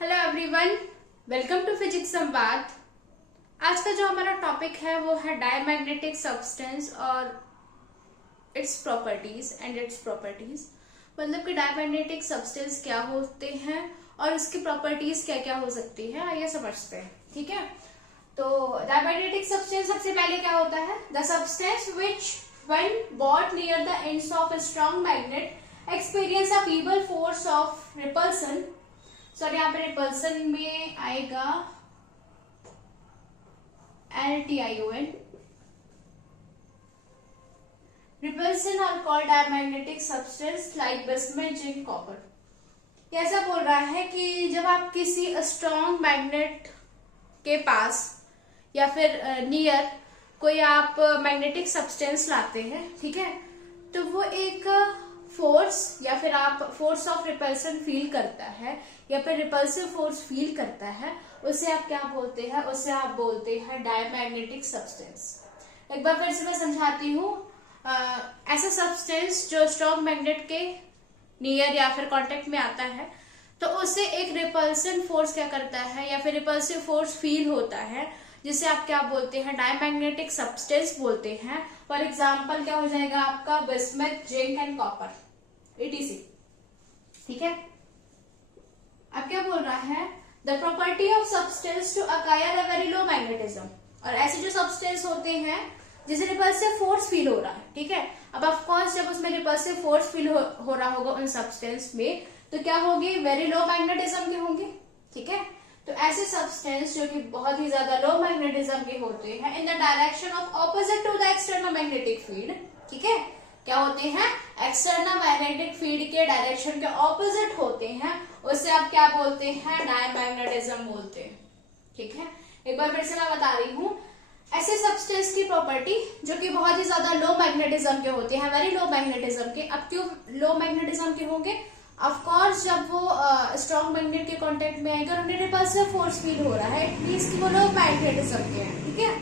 Hello everyone, welcome to physics Samvad. आज का जो हमारा टॉपिक है वो है डायमैग्नेटिक सब्सटेंस और इट्स प्रॉपर्टीज। मतलब कि डायमैग्नेटिक सब्सटेंस क्या होते हैं और इसकी प्रॉपर्टीज क्या क्या हो सकती है, आइए समझते हैं। ठीक है, तो डायमैग्नेटिक सब्सटेंस सबसे पहले क्या होता है? The substance which when brought near the ends of a strong magnet experience a feeble force of repulsion। Sorry, यहाँ पे रिपल्सन में आएगा LTION। Repulsion are called diamagnetic substance like bismuth, zinc, copper. ऐसा बोल रहा है कि जब आप किसी स्ट्रॉन्ग मैग्नेट के पास या फिर नियर कोई आप मैग्नेटिक सब्सटेंस लाते हैं, ठीक है, तो वो एक फोर्स या फिर आप फोर्स ऑफ रिपल्सन फील करता है या फिर रिपल्सिव फोर्स फील करता है, उसे आप क्या बोलते हैं? उसे आप बोलते हैं डायमैग्नेटिक सब्सटेंस। एक बार फिर से मैं समझाती हूँ। ऐसा सब्सटेंस जो स्ट्रॉन्ग मैग्नेट के नियर या फिर कांटेक्ट में आता है तो उसे एक रिपल्सन फोर्स क्या करता है या फिर रिपल्सिव फोर्स फील होता है, जिसे आप क्या बोलते हैं? डायमैग्नेटिक सब्सटेंस बोलते हैं। फॉर एग्जाम्पल क्या हो जाएगा आपका? Bismuth, zinc and copper, ETC। ठीक है, अब क्या बोल रहा है? The property of substance to acquire a very low magnetism. और ऐसे जो सब्सटेंस होते हैं जिसे रिपल्सिव फोर्स फील हो रहा है, ठीक है, अब ऑफकोर्स जब उसमें रिपल्सिव फोर्स फील हो रहा होगा उन सब्सटेंस में, तो क्या होगी? वेरी लो मैग्नेटिज्म के होंगे। ठीक है, तो ऐसे सब्सटेंस जो कि बहुत ही ज्यादा लो मैग्नेटिज्म के होते हैं in the direction of opposite to the external magnetic field. ठीक है, क्या होते हैं? एक्सटर्नल मैग्नेटिक फील्ड के डायरेक्शन के ऑपोजिट होते हैं, उसे आप क्या बोलते हैं? डायमैग्नेटिज्म बोलते हैं। ठीक है, एक बार फिर से मैं बता रही हूँ। ऐसे सब्सटेंस की प्रॉपर्टी जो कि बहुत ही ज्यादा लो मैग्नेटिज्म के होते हैं, वेरी लो मैग्नेटिज्म के। अब क्यों लो मैग्नेटिज्म के होंगे? ऑफकोर्स जब वो स्ट्रॉन्ग मैग्नेट के कांटेक्ट में आएगा और उन्हें रिपल्सिव फोर्स फील हो रहा है, इट मींस कि वो लो मैग्नेटिज्म के हैं। ठीक है,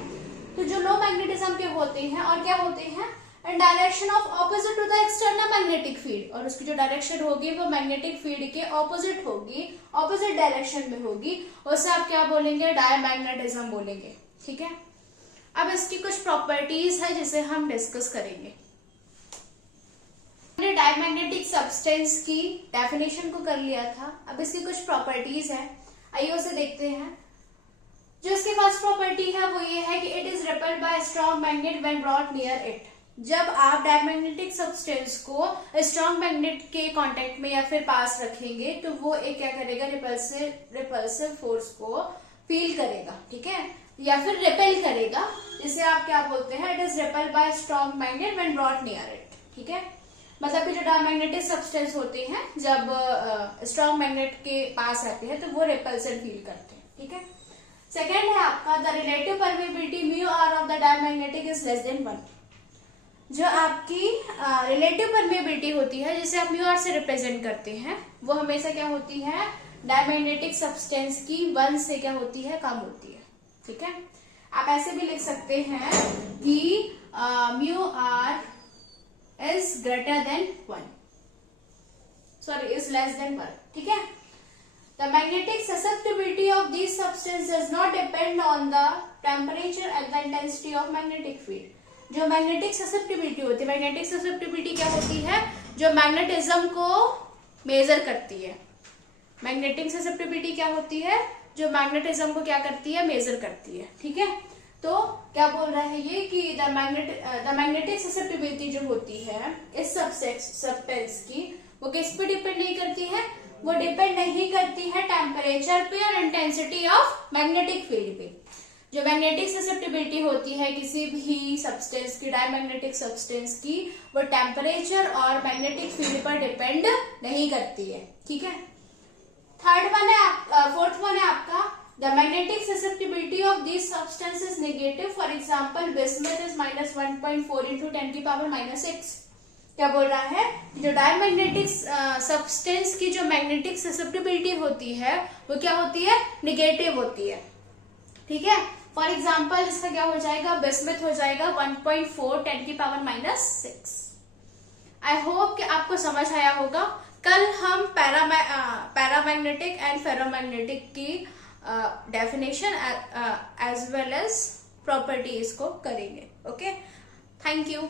तो जो लो मैग्नेटिज्म के होते हैं और क्या होते हैं? In direction of opposite to the external magnetic field, और उसकी जो डायरेक्शन होगी वो मैग्नेटिक फील्ड के ऑपोजिट होगी, ऑपोजिट डायरेक्शन में होगी, उसे आप क्या बोलेंगे? डायमैग्नेटिज्म बोलेंगे। ठीक है, अब इसकी कुछ प्रॉपर्टीज है जिसे हम डिस्कस करेंगे। हमने डायमैग्नेटिक सब्सटेंस की डेफिनेशन को कर लिया था, अब इसकी कुछ प्रॉपर्टीज है, आइए उसे देखते हैं। जो इसकी फर्स्ट प्रॉपर्टी है वो ये है कि it is repelled by strong magnet when brought near it. जब आप डायमैग्नेटिक सब्सटेंस को स्ट्रॉन्ग मैग्नेट के कांटेक्ट में या फिर पास रखेंगे तो वो एक क्या करेगा? रिपल्सिव फोर्स को फील करेगा। ठीक है, या फिर रिपेल करेगा, जिसे आप क्या बोलते हैं? It is repelled by strong magnet when brought near it. ठीक है, मतलब कि जो डायमैग्नेटिक सब्सटेंस होते हैं जब स्ट्रॉन्ग मैग्नेट के पास रहते हैं तो वो रिपल्सन फील करते हैं। ठीक है, सेकेंड है आपका the relative permeability mu R of the diamagnetic is less than 1। जो आपकी रिलेटिव परमेबिलिटी होती है जिसे आप म्यू आर से रिप्रेजेंट करते हैं, वो हमेशा क्या होती है? डायमैग्नेटिक सब्सटेंस की 1 से क्या होती है? कम होती है। ठीक है, आप ऐसे भी लिख सकते हैं कि mu R is greater than 1, sorry is less than 1. ठीक है, the magnetic susceptibility of these substances does not depend on the temperature and the intensity of magnetic field। जो मैग्नेटिक ससेप्टिबिलिटी होती है, मैग्नेटिक ससेप्टिबिलिटी क्या होती है? जो magnetism को मेजर करती है। मैग्नेटिक ससेप्टिबिलिटी क्या होती है? जो मैग्नेटिज्म को क्या करती है? मेजर करती है। ठीक है, तो क्या बोल रहा है ये कि द मैग्नेटिक ससेप्टिबिलिटी जो होती है इस सब्सटेंस की, वो किस पे डिपेंड नहीं करती है? वो डिपेंड नहीं करती है टेम्परेचर पे और इंटेंसिटी ऑफ मैग्नेटिक फील्ड पे। जो मैग्नेटिक ससेप्टिबिलिटी होती है किसी भी सब्सटेंस की, डायमैग्नेटिक सब्सटेंस की, वो टेम्परेचर और मैग्नेटिक फील्ड पर डिपेंड नहीं करती है। ठीक है, फोर्थ वन है आपका the magnetic susceptibility of these substances is negative। for example bismuth is -1.4 into 10 की पावर -6। क्या बोल रहा है? जो डायमैग्नेटिक सब्सटेंस की जो मैग्नेटिक ससेप्टिबिलिटी होती है वो क्या होती है? निगेटिव होती है। ठीक है, फॉर एग्जाम्पल इसका क्या हो जाएगा? बिस्मथ हो जाएगा 1.4 10 की पावर -6। आई होप कि आपको समझ आया होगा कल हम पैरामैग्नेटिक एंड फेरोमैग्नेटिक की definition as well as properties को करेंगे. Okay, thank you.